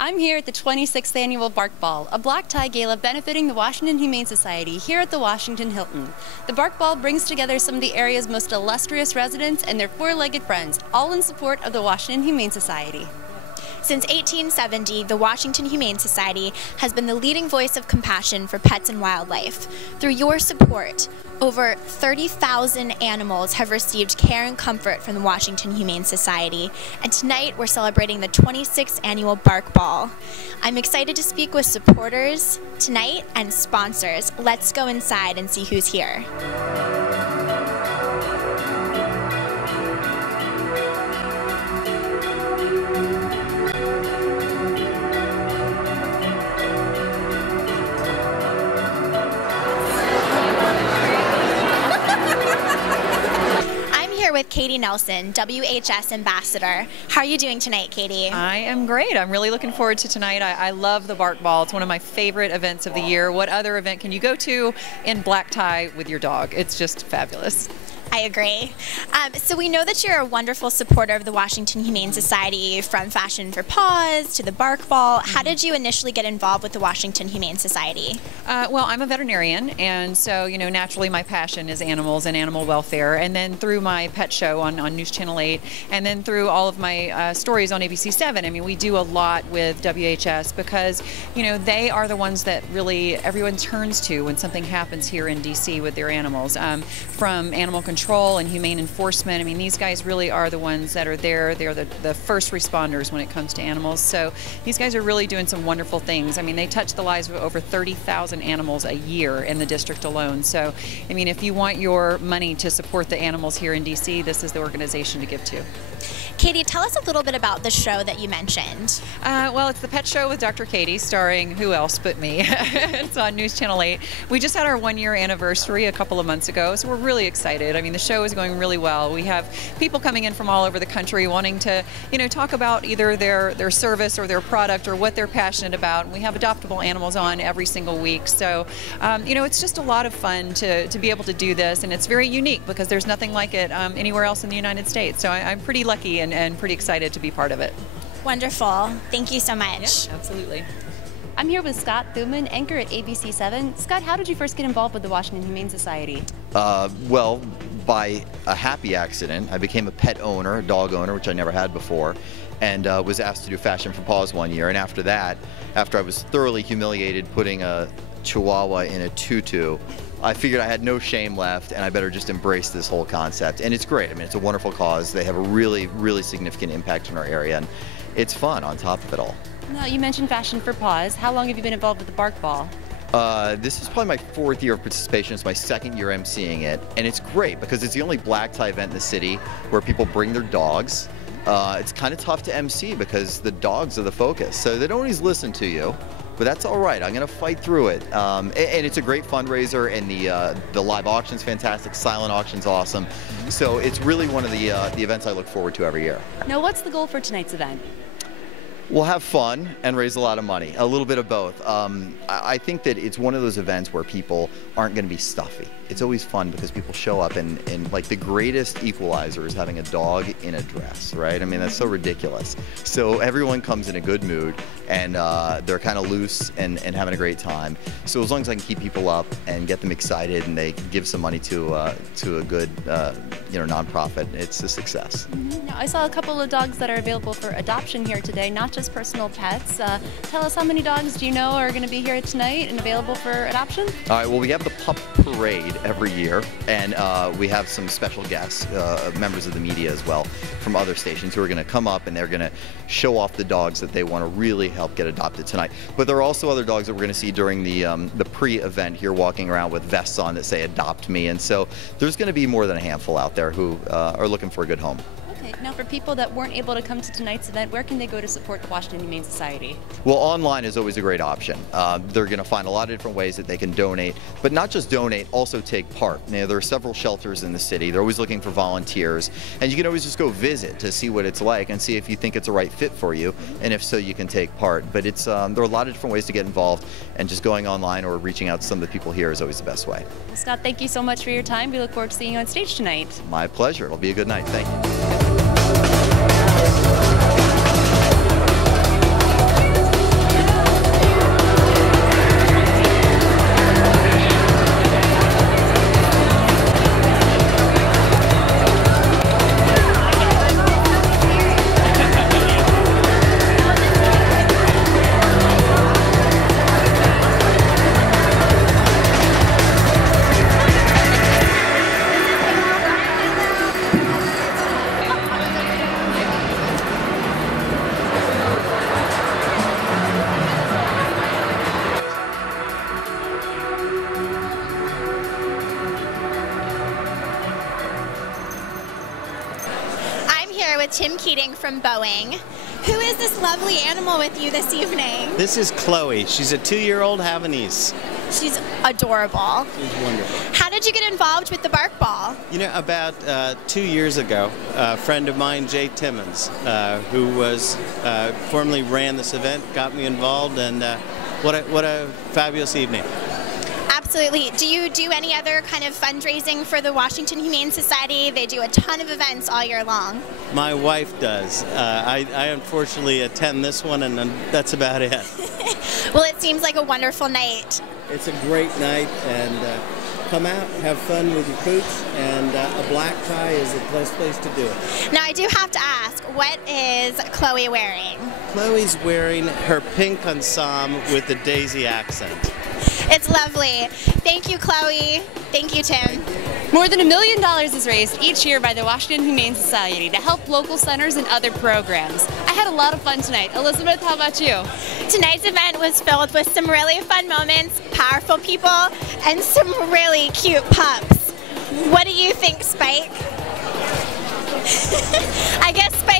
I'm here at the 26th Annual Bark Ball, a black tie gala benefiting the Washington Humane Society here at the Washington Hilton. The Bark Ball brings together some of the area's most illustrious residents and their four-legged friends, all in support of the Washington Humane Society. Since 1870, the Washington Humane Society has been the leading voice of compassion for pets and wildlife. Through your support, over 30,000 animals have received care and comfort from the Washington Humane Society, and tonight we're celebrating the 26th Annual Bark Ball. I'm excited to speak with supporters tonight and sponsors. Let's go inside and see who's here. With Katy Nelson, WHS Ambassador. How are you doing tonight, Katy? I am great. I'm really looking forward to tonight. I love the Bark Ball. It's one of my favorite events of the year. What other event can you go to in black tie with your dog? It's just fabulous. I agree. So we know that you're a wonderful supporter of the Washington Humane Society, from Fashion for Paws to the Bark Ball. How did you initially get involved with the Washington Humane Society? Well, I'm a veterinarian, and so, you know, naturally my passion is animals and animal welfare. And then through my pet show on News Channel 8, and then through all of my stories on ABC 7, I mean, we do a lot with WHS because, you know, they are the ones that really everyone turns to when something happens here in DC with their animals. From animal control and humane enforcement, I mean, these guys really are the ones that are there. They're the first responders when it comes to animals. So these guys are really doing some wonderful things. I mean, they touch the lives of over 30,000 animals a year in the district alone. So, I mean, if you want your money to support the animals here in DC, this is the organization to give to. Katy, tell us a little bit about the show that you mentioned. Well, it's the Pet Show with Dr. Katy, starring who else but me. It's on News Channel 8. We just had our one-year anniversary a couple of months ago, so we're really excited. I mean, the show is going really well. We have people coming in from all over the country wanting to, you know, talk about either their service or their product or what they're passionate about. And we have adoptable animals on every single week. So, you know, it's just a lot of fun to be able to do this, and it's very unique because there's nothing like it anywhere else in the United States. So I'm pretty lucky and pretty excited to be part of it. Wonderful. Thank you so much. Yeah, absolutely. I'm here with Scott Thuman, anchor at ABC 7. Scott, how did you first get involved with the Washington Humane Society? Well, by a happy accident. I became a pet owner, a dog owner, which I never had before, and was asked to do Fashion for Paws one year. And after that, after I was thoroughly humiliated putting a Chihuahua in a tutu, I figured I had no shame left and I better just embrace this whole concept. And it's great. I mean, it's a wonderful cause. They have a really, really significant impact in our area, and it's fun on top of it all. Now, you mentioned Fashion for Paws. How long have you been involved with the Bark Ball? This is probably my 4th year of participation. It's my 2nd year emceeing it, and it's great because it's the only black tie event in the city where people bring their dogs. It's kind of tough to MC because the dogs are the focus, so they don't always listen to you. But that's all right. I'm going to fight through it. And it's a great fundraiser, and the live auction's fantastic. Silent auction's awesome. So it's really one of the events I look forward to every year. Now, what's the goal for tonight's event? We'll have fun and raise a lot of money, a little bit of both. I think that it's one of those events where people aren't going to be stuffy. It's always fun because people show up, and like the greatest equalizer is having a dog in a dress, right? I mean, that's so ridiculous. So everyone comes in a good mood, and they're kind of loose and having a great time. So as long as I can keep people up and get them excited, and they give some money to a good you know, nonprofit, it's a success. Now, I saw a couple of dogs that are available for adoption here today, not just personal pets. Tell us, how many dogs do you know are going to be here tonight and available for adoption? All right, well, we have the Pup Parade every year, and we have some special guests, members of the media as well, from other stations who are going to come up, and they're going to show off the dogs that they want to really help get adopted tonight. But there are also other dogs that we're going to see during the pre-event here, walking around with vests on that say "Adopt Me," and so there's going to be more than a handful out there who are looking for a good home. Okay, now for people that weren't able to come to tonight's event, where can they go to support the Washington Humane Society? Well, online is always a great option. They're going to find a lot of different ways that they can donate, but not just donate, also take part. You know, there are several shelters in the city. They're always looking for volunteers, and you can always just go visit to see what it's like and see if you think it's a right fit for you, and if so, you can take part. But it's there are a lot of different ways to get involved, and just going online or reaching out to some of the people here is always the best way. Well, Scott, thank you so much for your time. We look forward to seeing you on stage tonight. My pleasure. It'll be a good night. Thank you. with Tim Keating from Boeing. Who is this lovely animal with you this evening? This is Chloe. She's a 2-year-old Havanese. She's adorable. She's wonderful. How did you get involved with the bark ball? You know, about 2 years ago, a friend of mine, Jay Timmons, who was formerly ran this event, got me involved, and what a fabulous evening. Absolutely. Do you do any other kind of fundraising for the Washington Humane Society? They do a ton of events all year long. My wife does. I unfortunately attend this one, and that's about it. Well, it seems like a wonderful night. It's a great night, and come out, have fun with your poops, and a black tie is the best place to do it. Now, I do have to ask, what is Chloe wearing? Chloe's wearing her pink ensemble with the daisy accent. It's lovely. Thank you, Chloe. Thank you, Tim. More than $1 million is raised each year by the Washington Humane Society to help local centers and other programs. I had a lot of fun tonight. Elizabeth, how about you? Tonight's event was filled with some really fun moments, powerful people, and some really cute pups. What do you think, Spike? I guess Spike